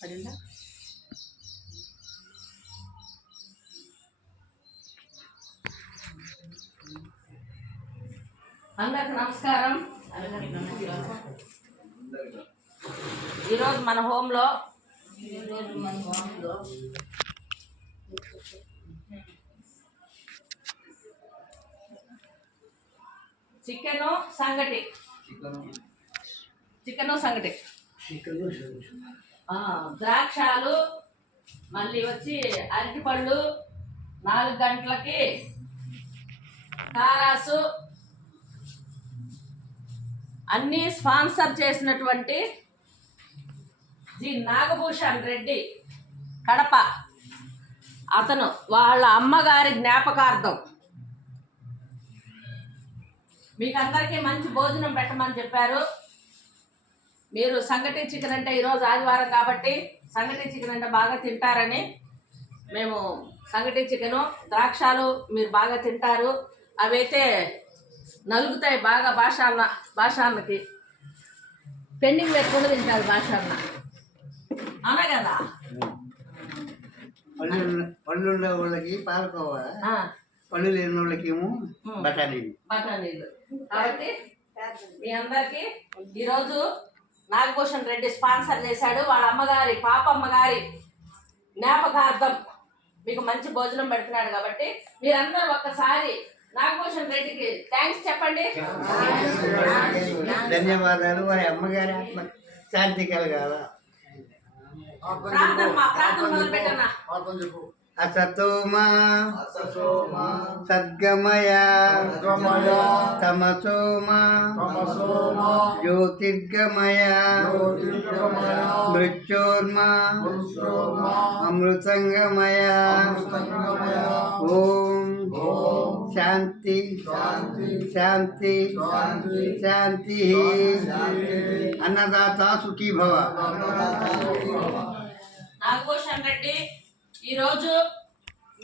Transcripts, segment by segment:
పడిందా? అందరికి నమస్కారం. ఈరోజు మన హోమ్లో చికెను సంగటి ద్రాక్షాలు, మళ్ళీ వచ్చి అరటిపళ్ళు, 4 గంటలకి కారాసు అన్నీ స్పాన్సర్ చేసినటువంటి జి నాగభూషణ్ రెడ్డి కడప, అతను వాళ్ళ అమ్మగారి జ్ఞాపకార్థం మీకు అందరికీ మంచి భోజనం పెట్టమని చెప్పారు. మీరు సంగటి చికెన్ అంటే ఈరోజు ఆదివారం కాబట్టి సంగటి చికెన్ అంటే బాగా తింటారని మేము సంగటి చికెను, ద్రాక్షాలు మీరు బాగా తింటారు. అవైతే నలుగుతాయి బాగా. భాషాన్నకి పెండింగ్ పెట్టుకుని తింటారు భాషాన్న, అవునా కదా? పళ్ళు ఉండే వాళ్ళకి పాలకోవా, పళ్ళు లేని వాళ్ళకి ఏమో బఠానీలు. కాబట్టి మీ అందరికి ఈరోజు నాగభూషణ్ రెడ్డి స్పాన్సర్ చేశాడు. వాళ్ళ అమ్మగారి పాపమ్మ గారి జ్ఞాపకార్థం మీకు మంచి భోజనం పెడుతున్నాడు. కాబట్టి మీరందరూ ఒక్కసారి నాగభూషణ్ రెడ్డికి థ్యాంక్స్ చెప్పండి. ధన్యవాదాలు. వారి అమ్మగారి ఆత్మ శాంతి కలగాల. ప్రార్థన మొదలు పెట్టన్నా. అసతోమా సద్గమయ తమసోమా జ్యోతిర్గమయ మృత్యోర్మా అమృతంగమయ. ఓం శాంతి శాంతి శాంతి. అన్నదాత సుఖీ భవ. నాగభూషణ్ రెడ్డి ఈరోజు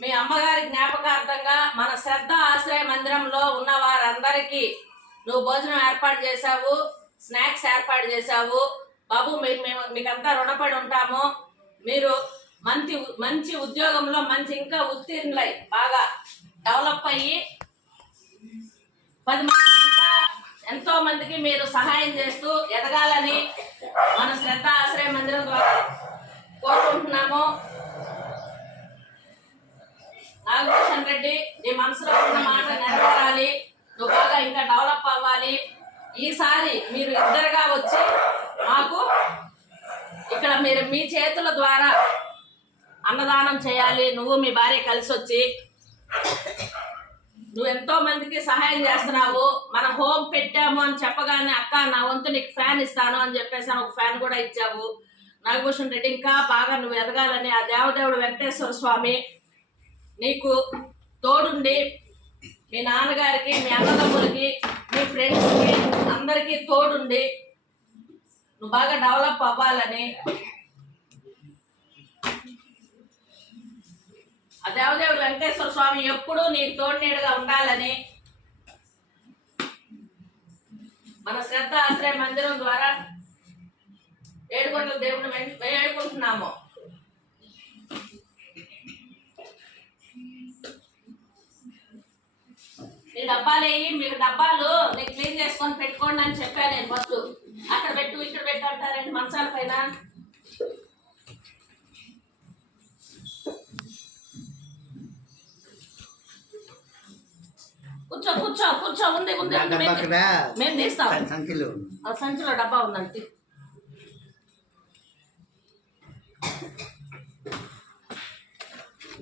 మీ అమ్మగారి జ్ఞాపకార్థంగా మన శ్రద్ధ ఆశ్రయ మందిరంలో ఉన్న వారందరికీ నువ్వు భోజనం ఏర్పాటు చేశావు, స్నాక్స్ ఏర్పాటు చేశావు. బాబు మీకంతా రుణపడి ఉంటాము. మీరు మంచి ఉద్యోగంలో ఇంకా ఉత్తీర్ణులై బాగా డెవలప్ అయ్యి 10 మందికి ఇంకా ఎంతో మందికి మీరు సహాయం చేస్తూ ఎదగాలని మన శ్రద్ధ ఆశ్రయ మందిరం ద్వారా కోరుకుంటున్నాము. నాగభూషణ్ రెడ్డి, నీ మనసులో ఉన్న మాట నెరవేరాలి, నువ్వు బాగా ఇంకా డెవలప్ అవ్వాలి. ఈసారి మీరు ఇద్దరుగా వచ్చి మాకు ఇక్కడ మీరు మీ చేతుల ద్వారా అన్నదానం చేయాలి. నువ్వు మీ భార్య కలిసి వచ్చి నువ్వు ఎంతో మందికి సహాయం చేస్తున్నావు. మన హోమ్ పెట్టాము అని చెప్పగానే అక్క నా వంతు నీకు ఫ్యాన్ ఇస్తాను అని చెప్పేసి ఒక ఫ్యాన్ కూడా ఇచ్చావు. నాగభూషణ్ రెడ్డి ఇంకా బాగా నువ్వు ఎదగాలని ఆ దేవదేవుడు వెంకటేశ్వర స్వామి నీకు తోడుండి మీ నాన్నగారికి, మీ అన్నదమ్ములకి, మీ ఫ్రెండ్స్కి అందరికీ తోడుండి నువ్వు బాగా డెవలప్ అవ్వాలని ఆ దేవదేవుడు వెంకటేశ్వర స్వామి ఎప్పుడూ నీకు తోడునీడుగా ఉండాలని మన శ్రద్ధ ఆశ్రయ మందిరం ద్వారా ఏడుకొండల దేవుడిని వేడుకుంటున్నాము. నీ డబ్బాలేయి, మీరు డబ్బాలు నీకు క్లీన్ చేసుకొని పెట్టుకోండి అని చెప్పాను నేను. ఫస్ట్ అక్కడ పెట్టు ఇక్కడ పెట్టు అంటారండి మంచాల పైన. కూర్చో కూర్చో కూర్చో. ఉంది మేము తీస్తాం. సంచిలో డబ్బా ఉందండి.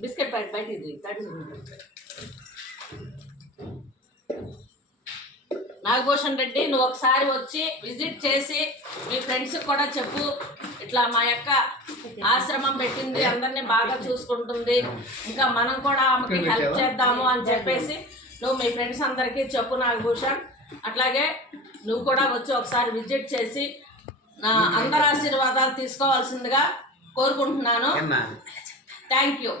బిస్కెట్ ప్యాకెట్ బయట నాగభూషణ్ రెడ్డి, నువ్వు ఒకసారి వచ్చి విజిట్ చేసి మీ ఫ్రెండ్స్కి కూడా చెప్పు, ఇట్లా మా యొక్క ఆశ్రమం పెట్టింది, అందరినీ బాగా చూసుకుంటుంది, ఇంకా మనం కూడా ఆమెకి హెల్ప్ చేద్దాము అని చెప్పేసి నువ్వు మీ ఫ్రెండ్స్ అందరికీ చెప్పు నాగభూషణ్. అట్లాగే నువ్వు కూడా వచ్చి ఒకసారి విజిట్ చేసి నా అందరి ఆశీర్వాదాలు తీసుకోవాల్సిందిగా కోరుకుంటున్నాను. Thank you.